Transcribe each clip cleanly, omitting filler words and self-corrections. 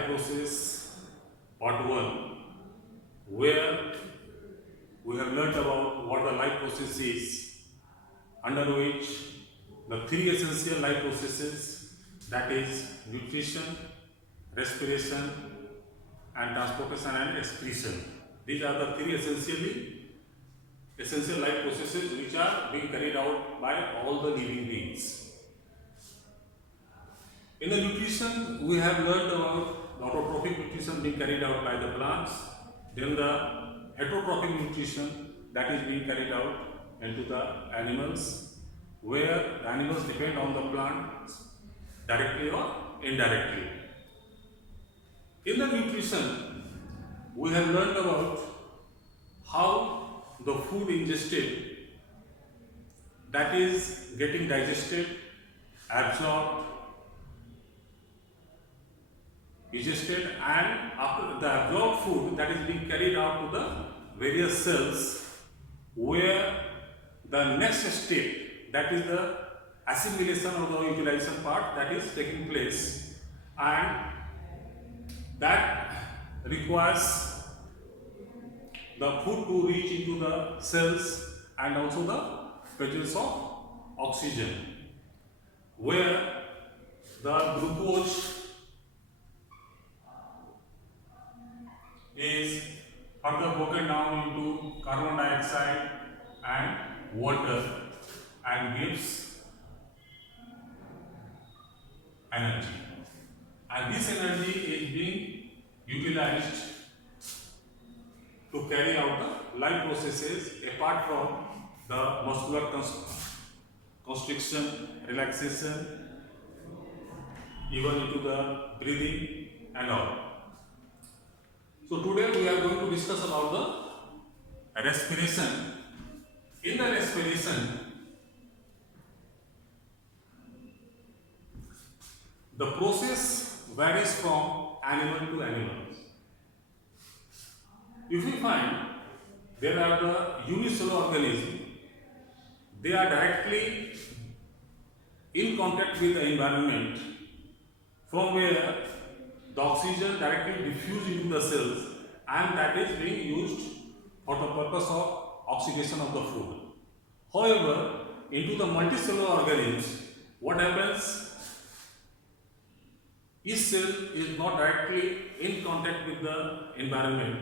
life process part 1, where we have learnt about what the life process is, under which the 3 essential life processes, that is nutrition, respiration and transportation and excretion. These are the 3 essential life processes which are being carried out by all the living beings. In the nutrition, we have learned about the autotrophic nutrition being carried out by the plants, then the heterotrophic nutrition that is being carried out into the animals, where the animals depend on the plants directly or indirectly. In the nutrition, we have learned about how the food ingested, that is getting digested, absorbed, digested, and after the absorbed food that is being carried out to the various cells, where the next step, that is the assimilation or the utilization part, that is taking place, and that requires the food to reach into the cells and also the presence of oxygen, where the glucose is further broken down into carbon dioxide and water and gives energy, and this energy is being utilized to carry out the life processes apart from the muscular constriction, relaxation, even into the breathing and all. So today we are going to discuss about the respiration. In the respiration, the process varies from animal to animal. If we find there are the unicellular organisms, they are directly in contact with the environment, from where the oxygen directly diffuses into the cells, and that is being used for the purpose of oxidation of the food. However, into the multicellular organisms, what happens? Each cell is not directly in contact with the environment.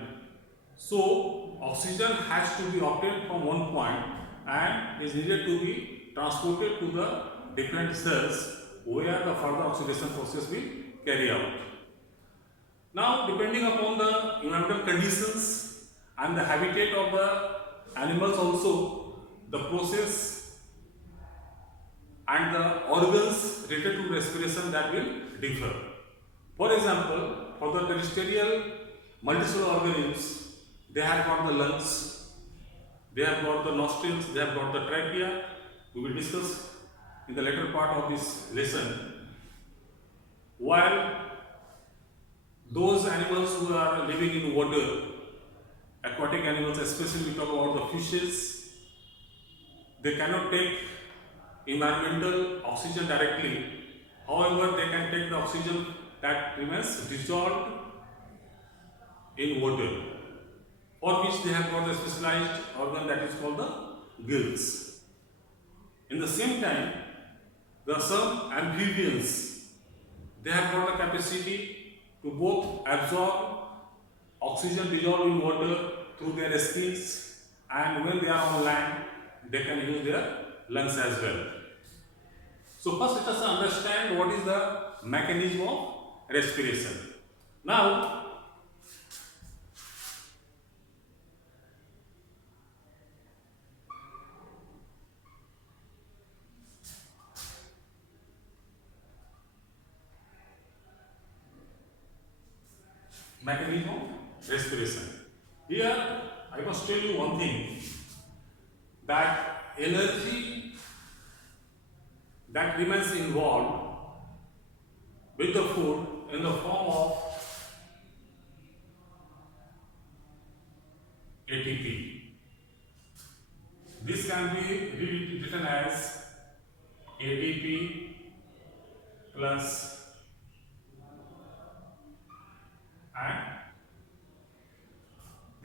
So, oxygen has to be obtained from one point and is needed to be transported to the different cells where the further oxidation process will carry out. Now, depending upon the environmental conditions and the habitat of the animals also, the process and the organs related to respiration that will differ. For example, for the terrestrial multicellular organisms, they have got the lungs, they have got the nostrils, they have got the trachea. We will discuss in the later part of this lesson. While those animals who are living in water, aquatic animals, especially we talk about the fishes, they cannot take environmental oxygen directly. However, they can take the oxygen that remains dissolved in water, for which they have got the specialized organ that is called the gills. In the same time, there are some amphibians, they have got the capacity to both absorb oxygen dissolved in water through their skins, and when they are on land, they can use their lungs as well. So first let us understand what is the mechanism of respiration. Now, mechanism of respiration. Here I must tell you one thing, that energy that remains involved with the food in the form of ATP. This can be written as ATP plus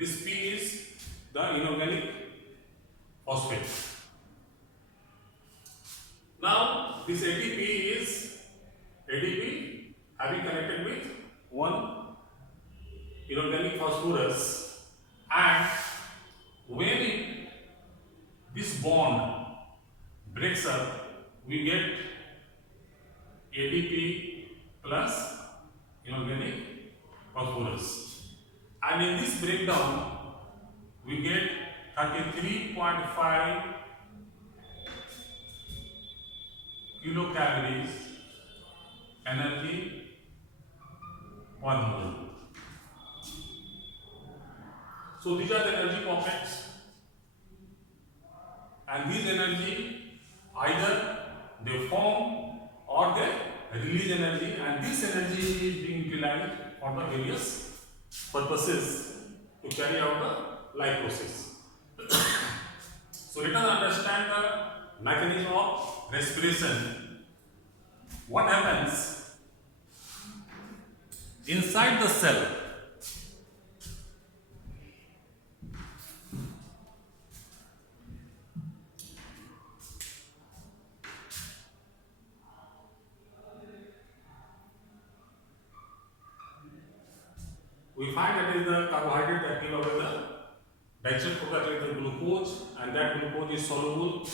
This P is the inorganic phosphate. Now this ADP having connected with one inorganic phosphorus, and when this bond breaks up, we get ADP plus inorganic phosphorus, and in this breakdown we get 33.5 kilocalories energy per mole. So these are the energy pockets, and these energy either they form or they release energy, and this energy is being utilized for the various purposes to carry out the life process. So let us understand the mechanism of respiration. What happens inside the cell? We find that is the carbohydrate that came out of the digestion product like the glucose, and that glucose is soluble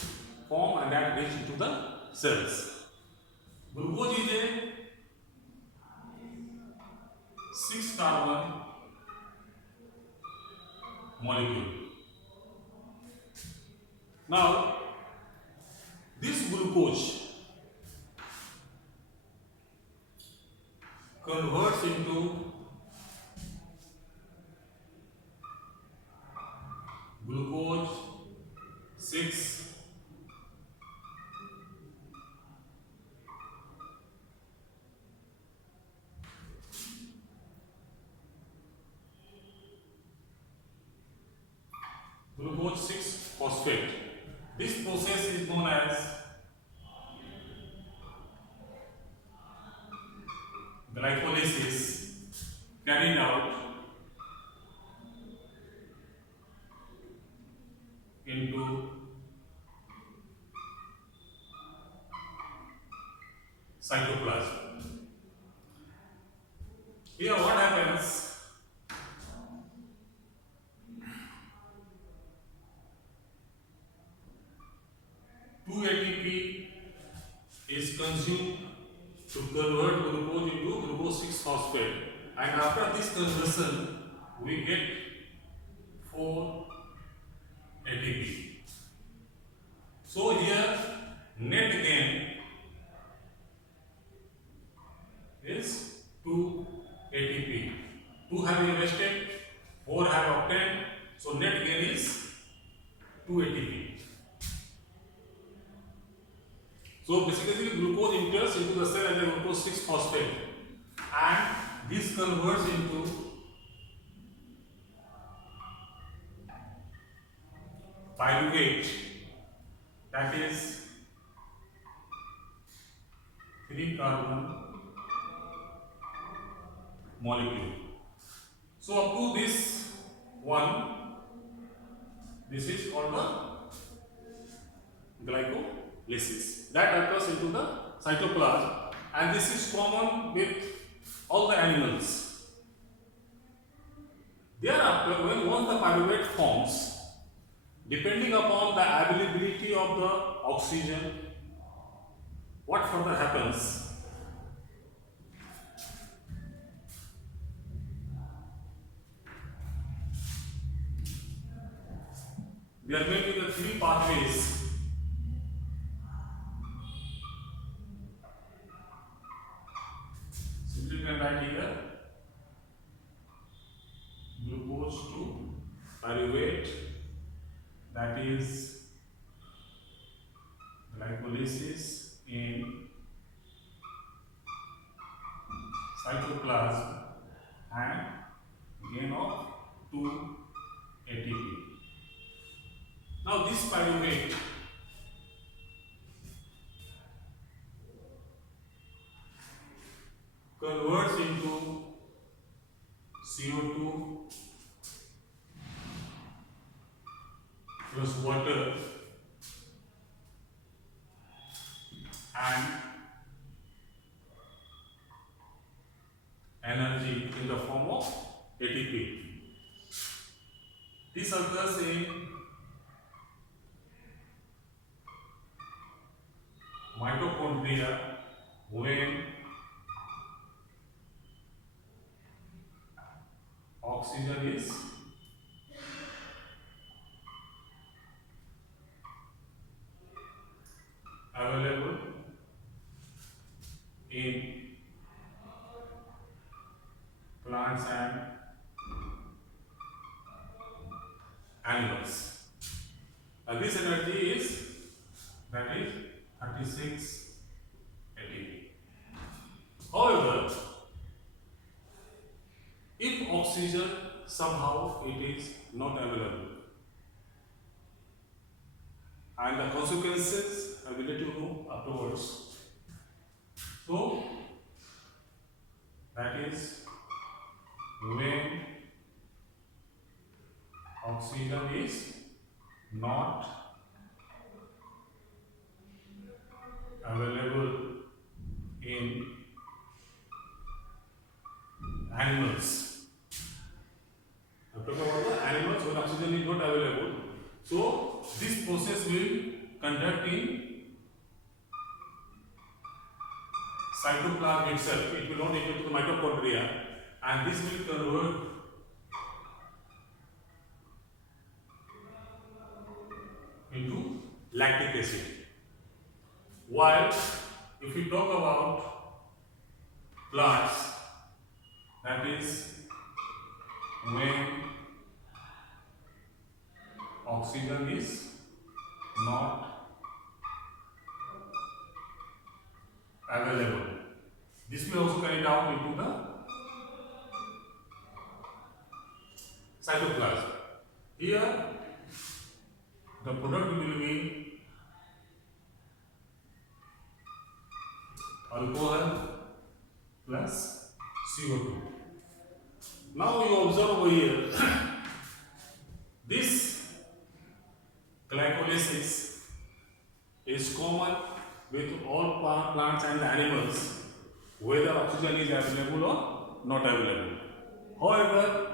form and that reaches into the cells. Glucose is a 6-carbon molecule. Now this glucose converts into glucose 6 glucose 6 phosphate. This process is known as glycolysis, carried out into cytoplasm. Here what happens? 2 ATP is consumed to convert glucose into glucose 6 phosphate, and after this conversion we get 4 ATP. So here net gain is 2 ATP. 2 have invested, 4 have obtained, so net gain is 2 ATP. So basically glucose enters into the cell as a glucose 6 phosphate, and this converts into pyruvate, that is 3-carbon molecule. So up to this one, this is called the glycolysis that occurs into the cytoplasm, and this is common with all the animals. Thereafter, when once the pyruvate forms, depending upon the availability of the oxygen, what further happens? There may be the 3 pathways. Simply you can write here glucose to pyruvate, that is glycolysis in cytoplasm and gain of 2 ATP. Now this pyruvate converts into CO2 energy in the form of ATP. This occurs in mitochondria when oxygen is available in plants and animals. And this energy is 36 ATP. However, if oxygen somehow it is not available, and the consequences I will let you know afterwards. So that is when oxygen is not available in animals. I'm talking about the animals when oxygen is not available. So this process will conduct in cytoplasm itself. It will not enter to the mitochondria, and this will convert into lactic acid. While if we talk about plants, that is when oxygen is not available. This may also carry out into the cytoplasm. Here the product will be alcohol plus CO2. Now you observe over here this glycolysis is common with all plants and animals, whether oxygen is available or not available. However,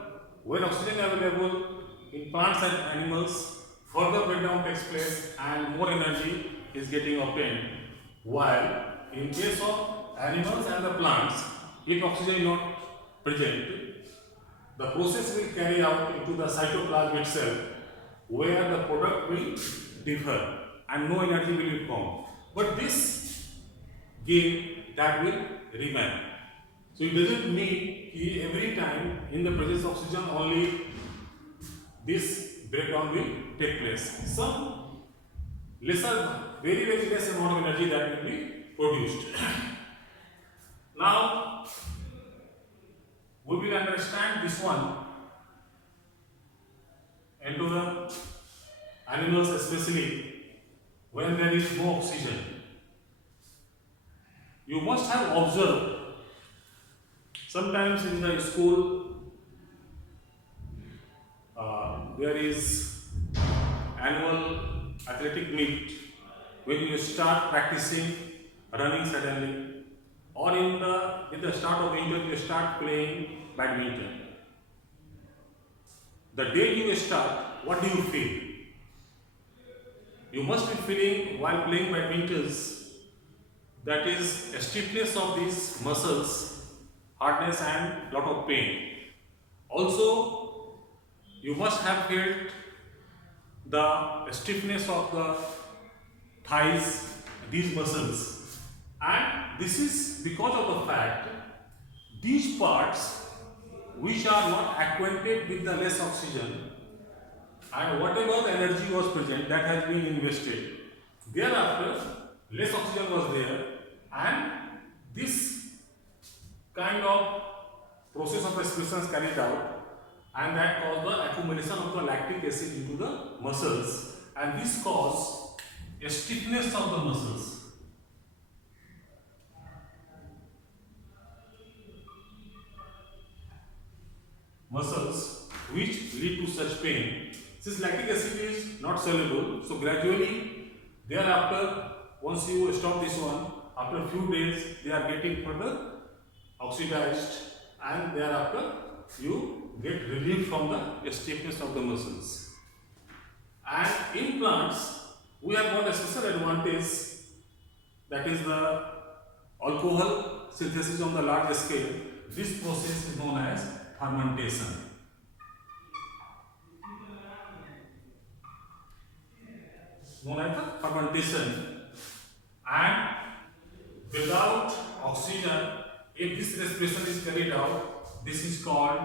when oxygen is available in plants and animals, further breakdown takes place and more energy is getting obtained. While in case of animals and the plants, if oxygen is not present, the process will carry out into the cytoplasm itself, where the product will differ and no energy will be formed. But this gain that will remain. So it doesn't mean every time in the presence of oxygen only this breakdown will take place. Some lesser, very less amount of energy that will be produced. Now we will understand this one into the animals, especially when there is no oxygen. You must have observed sometimes in the school there is annual athletic meet when you start practicing running suddenly, or in the start of winter you start playing badminton. The day you start, what do you feel? You must be feeling while playing badminton, that is a stiffness of these muscles, hardness and lot of pain. Also, you must have felt the stiffness of the thighs, these muscles, and this is because of the fact these parts which are not acquainted with the less oxygen, and whatever the energy was present that has been invested, thereafter less oxygen was there, and this kind of process of respiration is carried out, and that caused the accumulation of the lactic acid into the muscles, and this caused a stiffness of the muscles which lead to such pain. Since lactic acid is not soluble, so gradually thereafter, once you stop this one, after a few days they are getting further oxidized, and thereafter you get relief from the stiffness of the muscles. And in plants, we have got a special advantage, that is the alcohol synthesis on the large scale. This process is known as fermentation. And without oxygen, if this respiration is carried out, this is called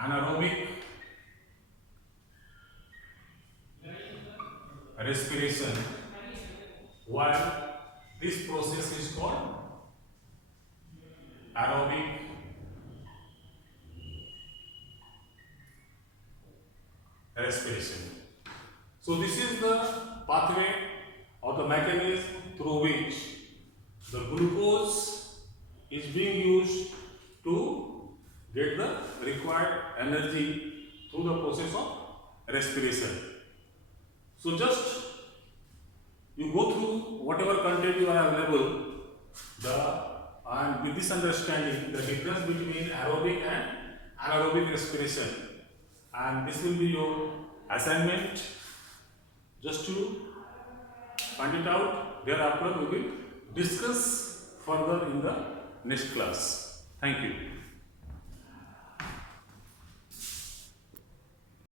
anaerobic respiration, while this process is called aerobic respiration. So this is the pathway or the mechanism through which the glucose is being used to get the required energy through the process of respiration. So just you go through whatever content you are available, and with this understanding the difference between aerobic and anaerobic respiration, and this will be your assignment, just to find it out. Thereafter we will discuss further in the next class. Thank you.